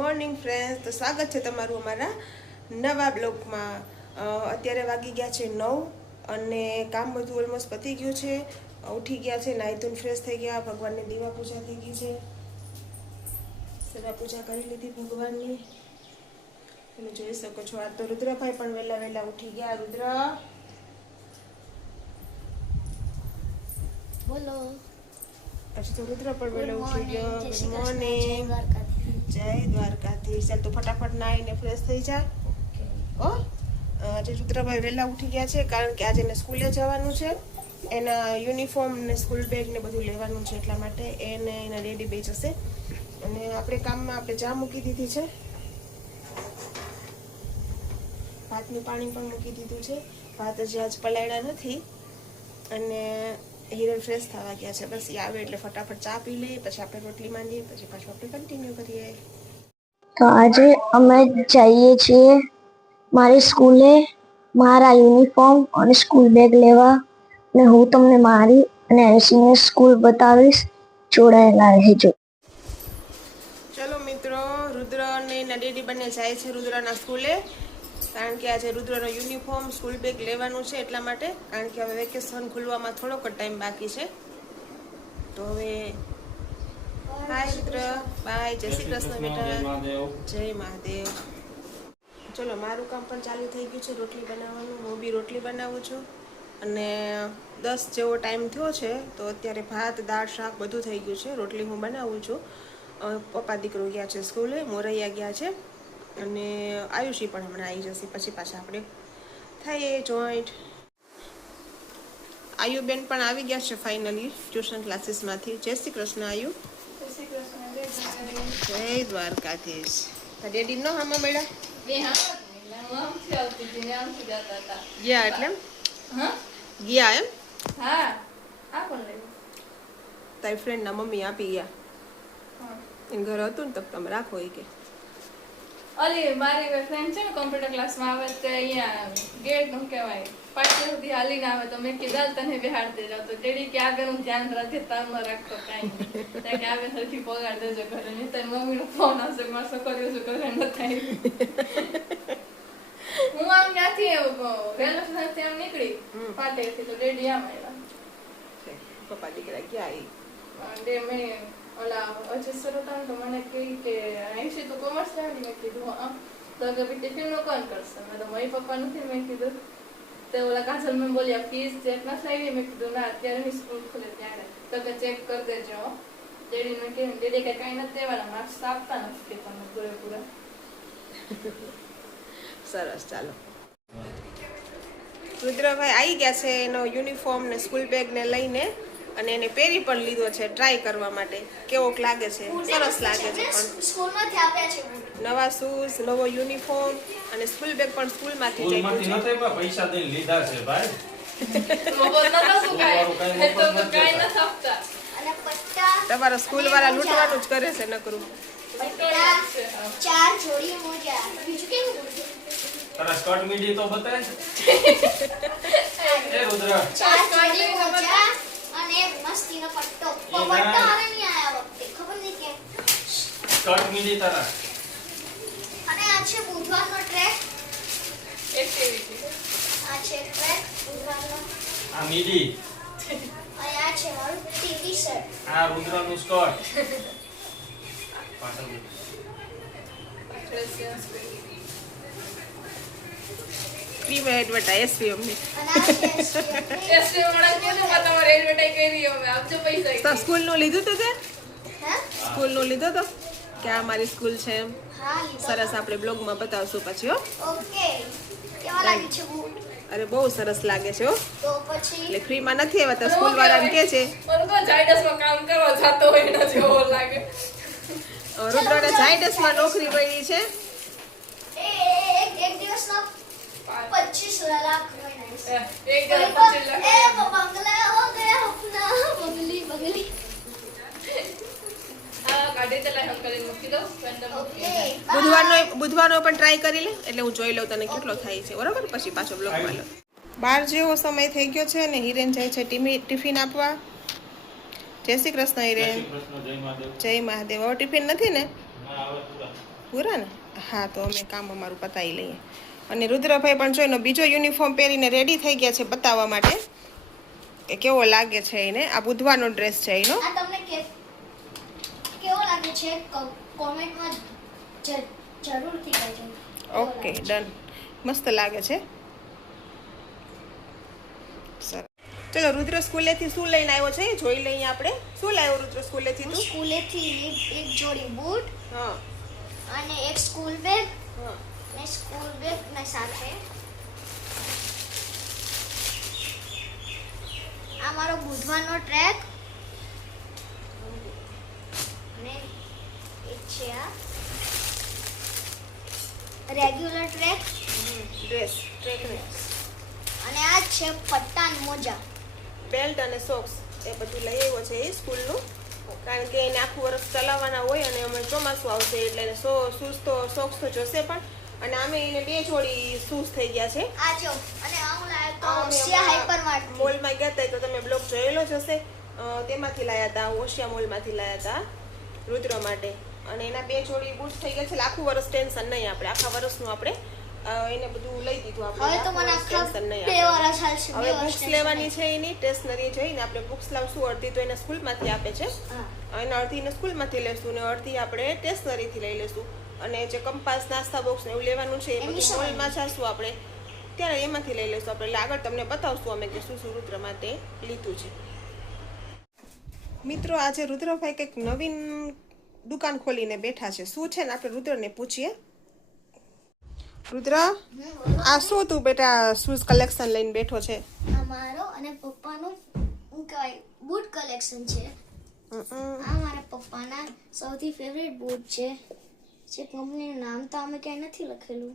Morning friends, તો સ્વાગત છે તમારું અમારા નવા બ્લોગમાં. અત્યારે વાગી ગયા છે 9 અને કામ બધું ઓલમોસ્ટ પતી ગયું છે. ઉઠી ગયા છે, નાહી ધોઈને ફ્રેશ થઈ ગયા, ભગવાનની દીવા પૂજા થઈ ગઈ છે, સેવા પૂજા કરી લીધી ભગવાનની. તમે જોઈ શકો છો. આ તો રુદ્રભાઈ પણ વહેલા વહેલા ઉઠી ગયા. રુદ્ર બોલો. પછી તો રુદ્ર પણ વહેલો ઉઠી ગયો. ગુડ મોર્નિંગ, જય દ્વારકાધીશ. ચાલ તો ફટાફટ નાહીને ફ્રેશ થઈ જાય. આજે રુદ્રભાઈ વહેલા ઉઠી ગયા છે કારણ કે આજે એને સ્કૂલે જવાનું છે. એના યુનિફોર્મ ને સ્કૂલ બેગ ને બધું લેવાનું છે, એટલા માટે એને એના ડેડી બે જશે. અને આપણે કામમાં આપણે ચા મૂકી દીધી છે, ભાતનું પાણી પણ મૂકી દીધું છે. ભાત હજી આજ પલાળ્યા નથી અને હિરલ ફ્રેશ થવા ગયા છે. બસ એ આવે એટલે ફટાફટ ચા પી લઈએ, પછી આપણે રોટલી માંડીએ, પછી પાછું આપણે કન્ટિન્યુ કરીએ. તો આજે અમે જઈએ છીએ મારી સ્કૂલે મારા યુનિફોર્મ અને સ્કૂલ બેગ લેવા, અને હું તમને મારી અને એસીની સ્કૂલ બતાવીશ. જોડાયેલા રહેજો. ચલો મિત્રો, રુદ્ર અને એના ડેડી બંને જાય છે રુદ્રના સ્કૂલે, કારણ કે આજે રુદ્રનો યુનિફોર્મ સ્કૂલ બેગ લેવાનું છે, એટલા માટે. કારણ કે હવે વેકેશન ખુલવામાં થોડોક જ ટાઈમ બાકી છે. તો હવે હાય રુદ્ર, બાય, જય શ્રી કૃષ્ણ બેટા, જય મહાદેવ. ચલો, મારું કામ પણ ચાલુ થઈ ગયું છે, રોટલી બનાવવાનું. હું બી રોટલી બનાવું છું અને 10 જેવો ટાઈમ થયો છે, તો અત્યારે ભાત, દાળ, શાક બધું થઈ ગયું છે. રોટલી હું બનાવું છું. પપ્પા દીકરો ગયા છે સ્કૂલે, મોરૈયા ગયા છે અને આયુષી પણ હમણાં આવી જશે. પછી પાછા આપણે થઈએ જોઈન્ટ. આયુબેન પણ આવી ગયા છે ફાઇનલી ટ્યુશન ક્લાસીસમાંથી. જય શ્રી કૃષ્ણ આયુ. જય દ્વારકાધીશ. ડેડી નો હામાં મળ્યા ગયા એટલે ગયા એમ. તારી ફ્રેન્ડના મમ્મી આપી ગયા. એને ઘર હતું ને તો તમે રાખો એ કે. અલી મારી ફ્રેન્ડ છે ને કોમ્પ્યુટર ક્લાસમાં આવે તો અહીંયા ગેટ નું કહેવાય પાછળ સુધી હાલીને આવે તો મેં કીધા તને બિહાડતી જાવ તો ડેડી કે આગળ હું ધ્યાન રાખે તાર ન રાખતો કાંઈ ત્યાં કે આવે સરખી પગાર દેજો ઘરે, નહીં તો મમ્મીનો ફોન આવશે મારા છોકરીઓ શું કરે નથી. હું આમ ક્યાંથી રેલવે સ્ટેશનથી આમ નીકળી પાટેથી તો ડેડી આમ આવ્યા. પપ્પા દીકરા ગયા. ડે મેં ઓલા અજસ્ટર હતા તો મને કહી કે આયુષી તું કોમર્સ લેવાની. મેં કીધું તો કે ટિફિન નું કોણ કરશે? મેં તો મમ્મી પપ્પા નથી. મેં કીધું તો ઓલા કાજલ મેં બોલ્યા ફીસ ચેક ના થઈ. મેં કીધું ના, અત્યારે સ્કૂલ ખુલે ત્યારે તો કે ચેક કરી દેજો. ડેડી મેં કીધું ડેડી કે કઈ નથી દેવાના, માર્ક્સ આપતા નથી ટિફિનના પૂરેપૂરા. સરસ. ચાલો, રુદ્રભાઈ આવી ગયા છે એનો યુનિફોર્મ ને સ્કૂલ બેગ ને લઈને, અને એને પહેરી પણ લીધો છે ટ્રાય કરવા માટે કેવોક લાગે છે. સરસ લાગે છે. પણ સ્કૂલમાંથી આપ્યા છે નવા શૂઝ, નવો યુનિફોર્મ અને સ્કૂલ બેગ પણ સ્કૂલમાંથી પૈસા દઈને લીધા છે ભાઈ. તમારા સ્કૂલ વાળા લૂંટવાનું જ કરે છે નકરું. 4 જોડી મોજા. બીજું કેવું? તારા સ્કર્ટ મીડી તો બતાય. એ રુદ્ર 4 જોડી મોજા અને મસ્તીનો પટ્ટો. પટ્ટો હારે નહીં આયા વખતે ખબર નહીં કે સ્કર્ટ મીડી તારા. અને આ છે બુધવારનો ટ્રેક. એક્ટિવિટી આ છે ટ્રેક બુધવારનો. આ મીડી. અને આ છે મારું ટીવી શર્ટ. આ રુદ્રનું સ્કર્ટ. પાછળ ક્રીમ એડવર્ટાઇઝ એસપીએમ ની. અને આ છે એસપી મોડા કેનું તમારે એડવર્ટાઇઝ કરી અમે આપજો પૈસા. તો સ્કૂલ નું લીધું તો તે હે? સ્કૂલ નું લીધું તો કે આ મારી સ્કૂલ છે એમ. હા લીધો. સરસ, આપણે બ્લોગમાં બતાવશું પછી. હો, ઓકે. કેવા લાગે છે બૂટ? અરે બહુ સરસ લાગે છે. હો, તો પછી એટલે ફ્રીમાં નથી આવ્યા તો સ્કૂલ વાળા કે છે મને તો ઝાયડસમાં કામ કરવા જતો હોય એના જેવો લાગે. રુદ્રને ઝાયડસમાં નોકરી મળી છે. એક દિવસનો 25 લાખ મહિના. એક જણ 25 લાખ. એ બંગલા હો ગયા अपना બગલી બગલી. આ ગાડી ચલાય હમ કરીને મૂકી દો સ્પેન્ડર મૂકી. બુધવારનો પણ ટ્રાય કરી લે, એટલે હું જોઈ લઉં તને કેટલો થાય છે. બરોબર, પછી પાછો બ્લોગમાં લો. 12 જેવો સમય થઈ ગયો છે અને હિરેન જાય છે ટિફિન આપવા. જય શ્રી કૃષ્ણ હિરેન. જય મહાદેવ. હવે ટિફિન નથી ને? પૂરા ને? હા, તો અમે કામ અમારું પતાવી લઈએ. અને રુદ્રભાઈ પણ જોઈને બીજો યુનિફોર્મ પહેરીને રેડી થઈ ગયા છે બતાવવા માટે કે કેવો લાગે છે એને. આ બુધવારનો ડ્રેસ છે એનો. આ તમને કેવો લાગે છે કોમેન્ટમાં જરૂરથી કહેજો. Okay, done. મસ્ત લાગે છે. સરસ. ચલો, રુદ્ર સ્કૂલેથી શું લઈને આવ્યો છે એ જોઈ લઈએ આપણે. શું લાવ્યો રુદ્ર સ્કૂલેથી હું તું? સ્કૂલેથી એક જોડી બૂટ હા અને એક સ્કૂલ બેગ હા. ને સ્કૂલ બેગ ને સાથે આ મારો બુધવારનો ટ્રેક અને એક છે આ રેગ્યુલર ટ્રેક ડ્રેસ, ટ્રેકને, અને આ છે પટ્ટાન મોજા. બેલ્ટ અને સોક્સ એ બધું લઈ આવ્યો છે એ સ્કૂલનું. કારણ કે એને આખું વર્ષ ચલાવવાના હોય અને અમે ચોમાસું આવશે એટલે એને શૂઝ તો સોક્સ તો જોશે પણ. અને આમે એને 2 જોડી શૂઝ થઈ ગયા છે. આ જો અને આ હું લાવ્યો તો અમે ઓશિયા હાઈપરમાર્ટ મોલમાં ગયા હતા તો તમે બ્લોગ જોયેલો જ હશે. તેમાંથી લાયા હતા, ઓશિયા મોલમાંથી લાયા હતા રુદ્ર માટે. અને એના 2 જોડી બૂટ થઈ ગયા છે. એટલે આખું વર્ષ ટેન્શન નહીં આપણે. આખા વર્ષનું આપણે એને બધું લઈ દીધું આપણે. હવે તો મને આખું આખા ટેન્શન નહીં 2 આપણે. વર્ષ હાલશે. હવે બુક્સ લેવાની છે એની સ્ટેશનરી જઈને આપણે બુક્સ લાવશું. અડધી તો એને સ્કૂલમાંથી આપે છે અને અડધી એને સ્કૂલમાંથી લેશું ને અડધી આપણે સ્ટેશનરીથી લઈ લેશું. અને જે કંપાસ, નાસ્તા બોક્સ ને એવું લેવાનું છે એ બધું મોલમાં જશું આપણે ત્યારે એમાંથી લઈ લેશું આપણે. એટલે આગળ તમને બતાવશું અમે કે શું રુદ્ર માટે લીધું છે. મિત્રો, આજે રુદ્રભાઈ કંઈક નવીન દુકાન ખોલીને બેઠા છે. શું છે ને આપણે રુદ્રને પૂછીએ. રુદ્ર, આ શું તું બેટા શૂઝ કલેક્શન લઈને બેઠો છે? અમારો અને પપ્પાનું હું કહેવાય બૂટ કલેક્શન છે. આ મારા પપ્પાના સૌથી ફેવરેટ બૂટ છે. જે કંપનીનું નામ તો અમે ક્યાંય નથી લખેલું.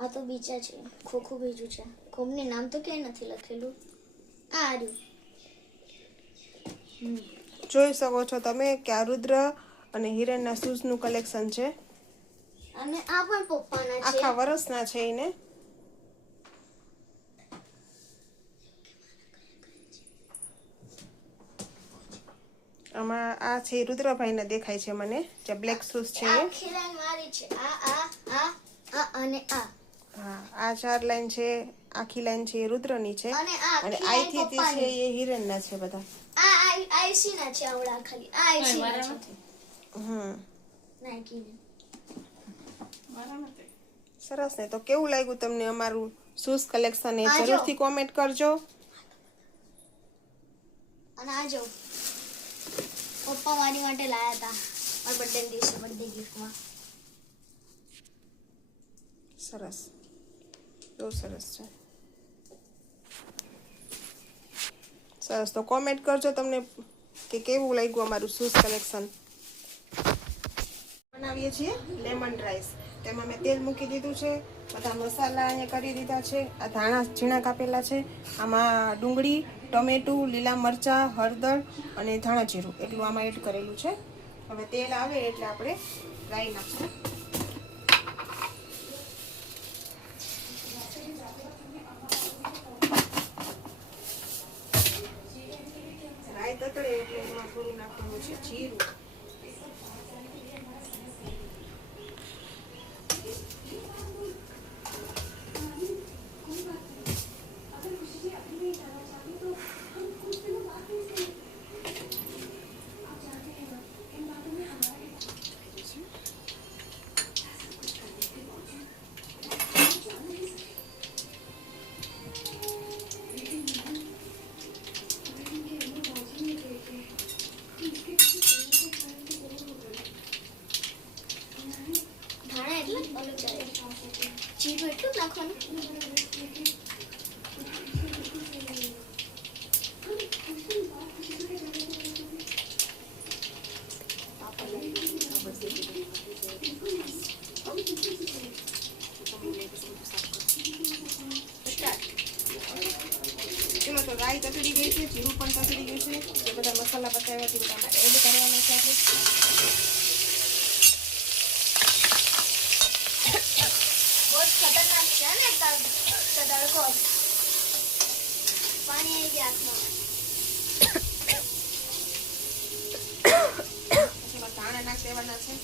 આ તો બીજા છે, ખોખું બીજું છે. કંપની નામ તો ક્યાંય નથી લખેલું. આ રહ્યું. જોઈ શકો છો તમે કે આ રુદ્ર અને હિરણના શૂઝનું કલેક્શન છે. અને આ પણ પપ્પાના છે. આખા વર્ષના છે એને. આમાં આ છે રુદ્રભાઈને દેખાય છે મને જે બ્લેક શૂઝ છે એ. આખી લાઈન મારી છે. આ અને આ. હા, આ 4 લાઈન છે. આખી લાઈન છે એ રુદ્રની છે અને આ અને આખી આઈથી લાઈન તે છે પપ્પાની. એ હિરણના છે બધા. આ આઈસી ના છે. આવડા ખાલી આ આઈસી ના છે. નાઈકી ને. સરસ ને. તો કેવું લાગ્યું તમને અમારું શૂઝ કલેક્શન એ આ જો. જરૂરથી કોમેન્ટ કરજો. અને આ જો પપ્પા મારી માટે લાયા હતા મારા બર્થડે દિવસે બર્થડે ગિફ્ટમાં. સરસ, બહુ સરસ છે. સરસ, તો કોમેન્ટ કરજો તમને કે કેવું લાગ્યું અમારું શૂઝ કલેક્શન. બનાવીએ છીએ લેમન રાઈસ. તેમાં મેં તેલ મૂકી દીધું છે. બધા મસાલા અહીંયા કરી દીધા છે. આ ધાણા ઝીણા કાપેલા છે. આમાં ડુંગળી, ટમેટું, લીલા મરચાં, હળદર અને ધાણા જીરું એટલું આમાં એડ કરેલું છે. હવે તેલ આવે એટલે આપણે રાઈ નાખશું. રાઈ તતડે એટલે એમાં થોડું નાખવાનું છે જીરું. ધાણા એટલે ઓલું ચાલે. જીરું એટલું જ નાખવાનું. ચલો, તો રાઈ તતડી ગઈ છે, જીરું પણ તતડી ગયું છે. જે બધા મસાલા બતાવ્યા તે બધા એડ કરવાના છે આપણે. બહુ જ ખતરનાક છે ને તડકો. પાણી આવી ગયા હાથમાં. એમાં ધાણા નાખી દેવાના છે.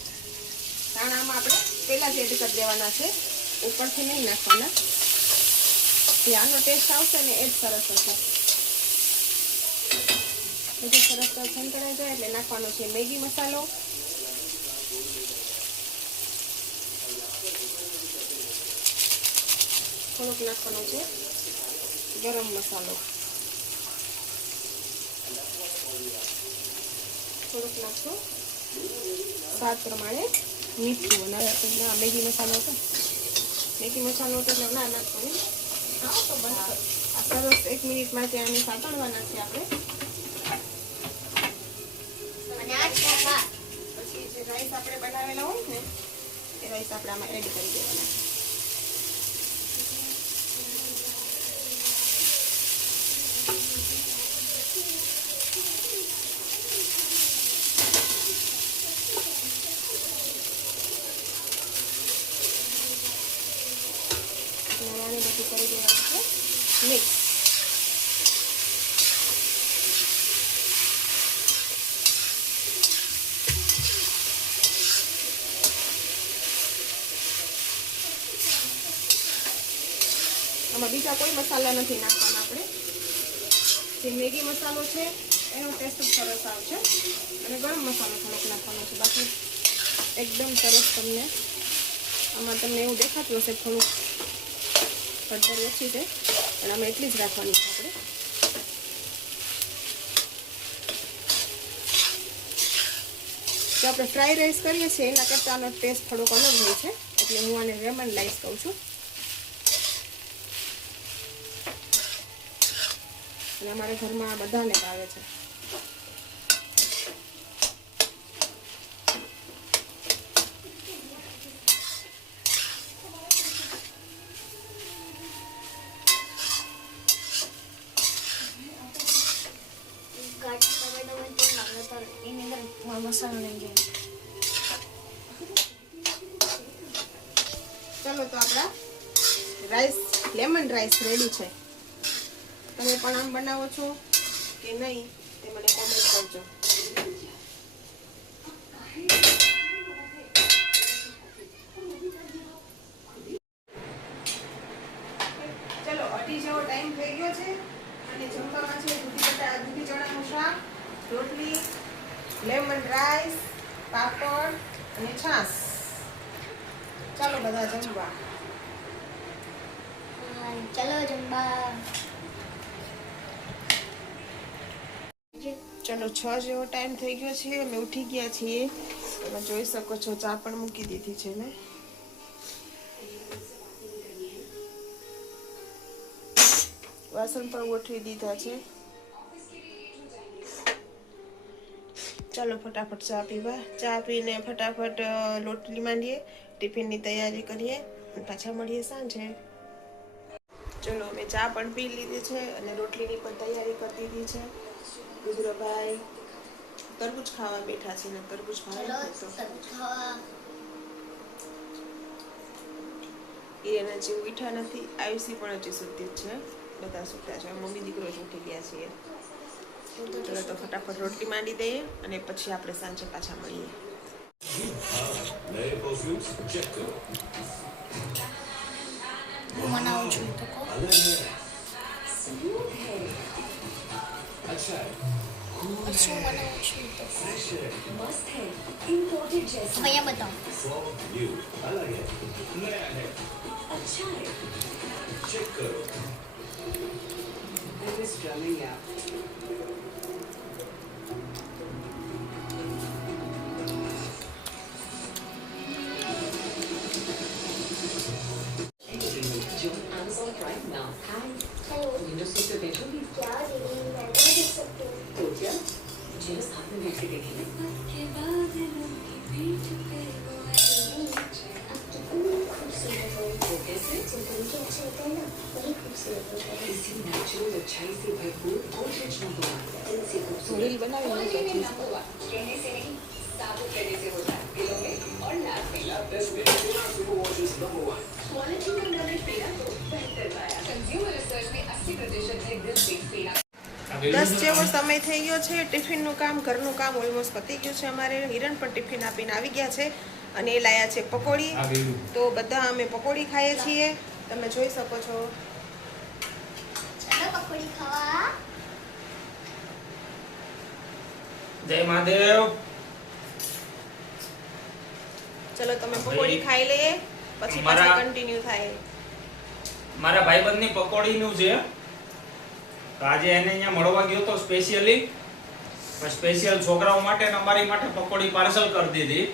ધાણામાં આપણે પહેલાં જ એડ કરી દેવાના છે, ઉપરથી નહીં નાખવાના. જે આનો ટેસ્ટ આવશે ને એ જ સરસ હશે. બધું સરસ સંતળાઈ જાય એટલે નાખવાનો છે મેગી મસાલો, થોડોક નાખવાનો છે ગરમ મસાલો, થોડુંક નાખશું સ્વાદ પ્રમાણે મીઠું. અને મેગી મસાલો હતો, મેગી મસાલો હતો એટલે ના નાખવાનું. આ સરસ 1 મિનિટ માટે આને સાંતળવાના છે આપણે. પછી જે રાઈસ આપણે બનાવેલા હોય ને એ રાઈસ આપણે આમાં એડ કરી દેવાના. આને બધું કરી દેવાનું છે મિક્સ. આમાં બીજા કોઈ મસાલા નથી નાખવાના આપણે. જે મેગી મસાલો છે એનો ટેસ્ટ સરસ આવશે અને ગરમ મસાલો થોડોક નાખવાનો છે. બાકી એકદમ સરસ તમને આમાં તમને એવું દેખાતું હશે થોડુંક હળદર ઓછી છે પણ આમાં એટલી જ રાખવાની છે આપણે. જો આપણે ફ્રાઈ રાઈસ કરીએ છીએ એના કરતાં આનો ટેસ્ટ થોડોક અલગ હોય છે, એટલે હું આને લેમન રાઈસ કહું છું. અને અમારા ઘરમાં બધાને ભાવે છે. ચલો તો આપણા રાઈસ લેમન રાઈસ રેડી છે. તમે પણ આમ બનાવો છો કે નહીં તે મને કોમેન્ટ કરજો. ચલો 2:30 જેવો ટાઈમ થઈ ગયો છે અને જમવામાં છે દૂધી ચણાનું શાક, રોટલી, લેમન રાઈસ, પાપડ અને છાશ. ચાલો બધા જમવા. ચલો જમવા. ચલો 6 જેવો ટાઈમ થઈ ગયો છે, અમે ઉઠી ગયા છીએ. તમે જોઈ શકો છો ચા પણ મૂકી દીધી છે મેં. વાસણ પણ ગોઠવી દીધા છે. ચાલો ફટાફટ ચા પીવા. ચા પીને ફટાફટ રોટલી માંડીએ, ટિફિનની તૈયારી કરીએ અને પાછા મળીએ સાંજે. ચલો અમે ચા પણ પી લીધી છે અને રોટલીની પણ તૈયારી કરી દીધી છે. રુદ્રભાઈ તરબૂચ ખાવા બેઠા છે ને તરબૂચ એના જેવું ઉઠા નથી. આયુષી પણ હજી સુતી જ છે, બધા સૂતા છે. મમ્મી દીકરો જ ઉઠી ગયા છીએ. ચલો તો ફટાફટ રોટલી માંડી દઈએ અને પછી આપણે સાંજે પાછા મળીએ. હું બનાવું છું તો શું બનાવું છું તો અહીંયા બતાવો. રીલ બનાવી દસ જેવો સમય થઈ ગયો છે. ટિફિનનું કામ, ઘરનું કામ ઓલમોસ્ટ પતી ગયું છે અમારે. હિરણ પણ ટિફિન આપીને આવી ગયા છે અને એ લાયા છે પકોડી. આ ગયું. તો બધા અમે પકોડી ખાઈએ છીએ, તમે જોઈ શકો છો. ચાલો પકોડી ખાવા. જય મહાદેવ. ચલો તમે પકોડી ખાઈ લઈએ, પછી મારા- પાછા કન્ટિન્યુ થાય. મારા ભાઈબંધની પકોડીનું છે. તો આજે એને અહીંયા મળવા ગયો તો સ્પેશિયલી છોકરાઓ માટે અને અમારી માટે પકોડી પાર્સલ કરી દીધી.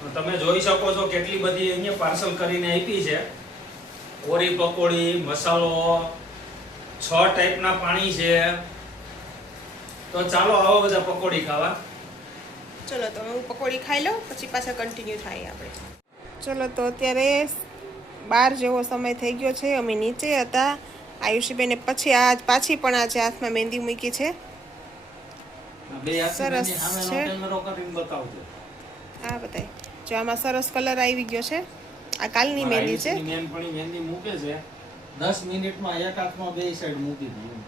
તો તમે જોઈ શકો છો કેટલી બધી અહીંયા પાર્સલ કરીને આપી છે. ઓરી પકોડી, મસાલો, 6 ટાઈપના પાણી છે. તો ચાલો આવો બધા પકોડી ખાવા. ચલો તો હું પકોડી ખાઈ લઉં, પછી પાછા કન્ટિન્યુ થાય આપણે. ચલો તો અત્યારે 12 જેવો સમય થઈ ગયો છે. અમે નીચે હતા. આયુષીબેને પછી પાછી પણ આજે હાથમાં મહેંદી મૂકી છે. સરસ છે. આ બતાય જો આમાં સરસ કલર આવી ગયો છે. આ કાલની મહેંદી છે. મહેંદી મૂકે છે 10 મિનિટમાં એક હાથમાં બે સાઈડ મૂકી દીધું.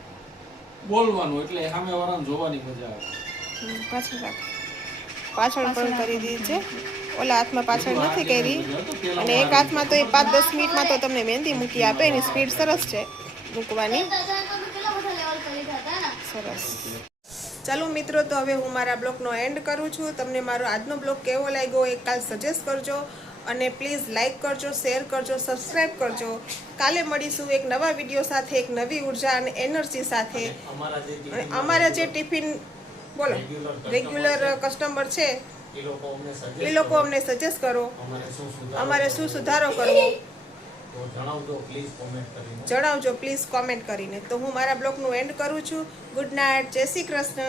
બોલવાનું એટલે સામે વાળાને જોવાની મજા આવે. પાછળ રાખ. પાછળ પણ કરી દીધી છે. ઓલા હાથમાં પાછળ નથી કરી. અને એક હાથમાં તો એ 5-10 મિનિટમાં તો તમને મહેંદી મૂકી આપે. એની સ્પીડ સરસ છે મૂકવાની. સરસ. ચાલો મિત્રો, તો હવે હું મારા બ્લોગનો એન્ડ કરું છું. તમને મારો આજનો બ્લોગ કેવો લાગ્યો એ કાલ સજેસ્ટ કરજો. અને પ્લીઝ લાઈક કરજો, શેર કરજો, સબસ્ક્રાઈબ કરજો. કાલે મળીશું એક નવા વિડીયો સાથે, એક નવી ઉર્જા અને એનર્જી સાથે. અને અમારા જે ટિફિન બોલો રેગ્યુલર કસ્ટમર છે એ લોકો અમને સજેસ્ટ કરો, અમારે શું સુધારો કરવો જણાવજો પ્લીઝ કોમેન્ટ કરીને. તો હું મારા બ્લોગનું એન્ડ કરું છું. ગુડ નાઇટ, જય શ્રી કૃષ્ણ.